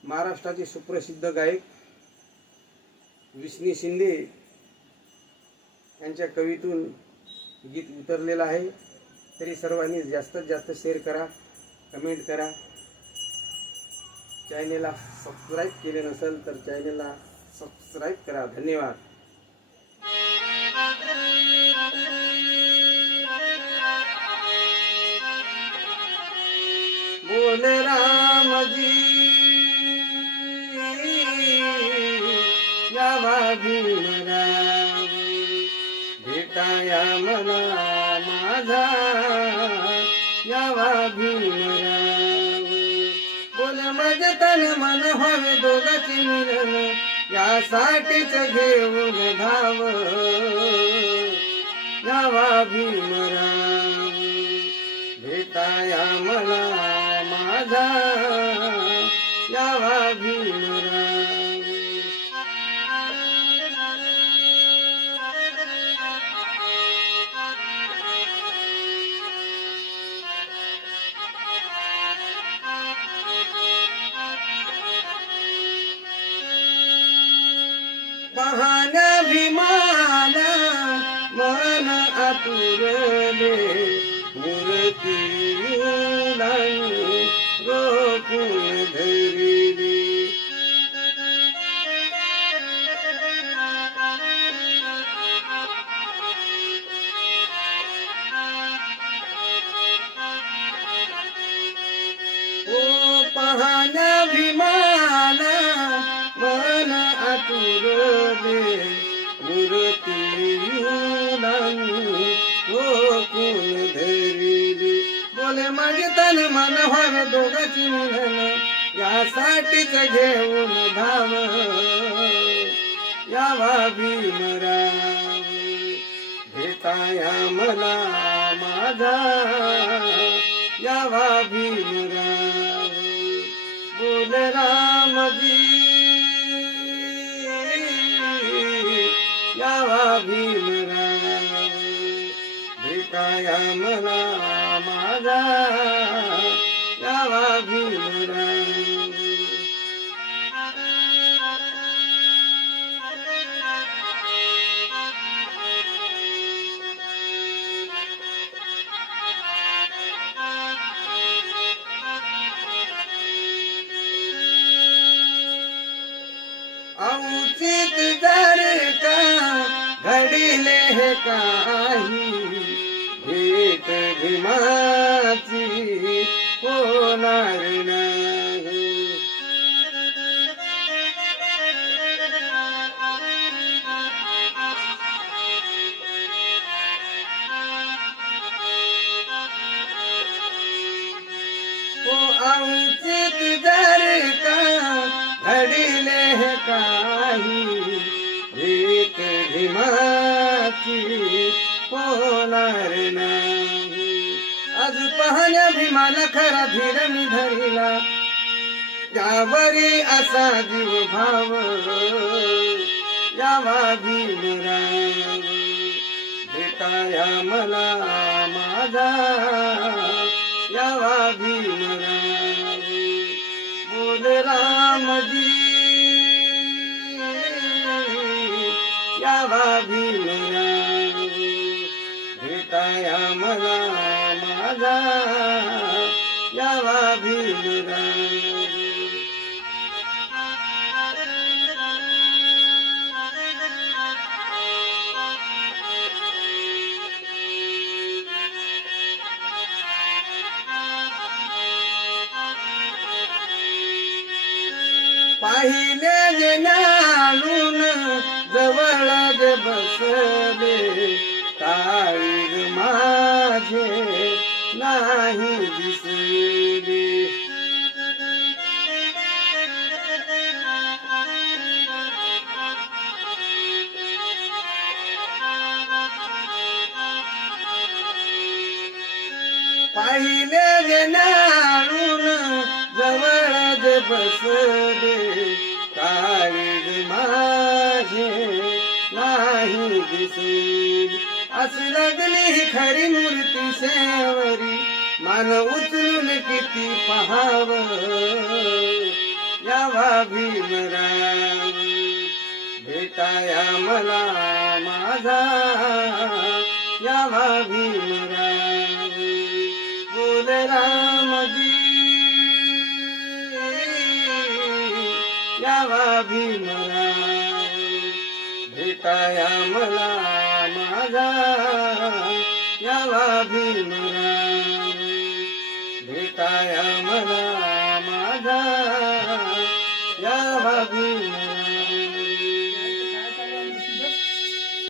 महाराष्ट्राचे सुप्रसिद्ध गायक विष्णू शिंदे यांच्या कवितून गीत उतरलेलं आहे। तरी सर्वांनी जास्तीत जास्त शेअर करा, कमेंट करा। चॅनेलला सबस्क्राईब केले नसेल तर चॅनेलला सबस्क्राईब करा। धन्यवाद। बोल राम जी यावा भीमराव, भेटाया मला माझा यावा भीमराव। बोल माझे तन मन व्हावे दोघांचे मिलन, यासाठीच घेऊन धाव यावा भीमराव। भेटाया मला माझा यावा भीमराव। पाहण्या भीमाला मन आतुरले, मूर्ती रोखून धरिली। ओ पाहण्या भीमाला मन आतुरले, मूर्ती रोखून धरिली। बोले माझे तन मन व्हावे दोघांची मिलन, यासाठीच घेऊन धाव यावा भीमराव। भेटाया मला माझा यावा भीमराव। बोल राम जी यावा भीमराव। भेटाया मला माझा यावा भीमराव। औचित जर का घडिले हे काही, भेट भीमाची होणार नाही। औचित जर का घडिले हे काही, भेट भीमाची होणार नाही। आज पाहण्या भीमाला खरा धीर मी धरिला, यावरी असा जीव भाव यावा भीमराव। भेटाया मला माझा यावा भीमराव। बोल राम जी यावा भीमराव। भेटाया मला माझा यावा भीमराव। पाहिले जे नालून जवळ जे बसले, काळीज माझे नाही दिसले। पाहिले जे नालून जवळ जे बसले, काळीज माझे नाही दिसले। अशी लागली ही खरी मूर्ती शेवरी, मान उचलून किती पहाव यावा भीमराव भेटाया मला माझा यावा भीमराव बोल रामजी यावा भीमराव भेटाया मला माझा यावा भीमराव भेटाया मला माझा यावा भीमराव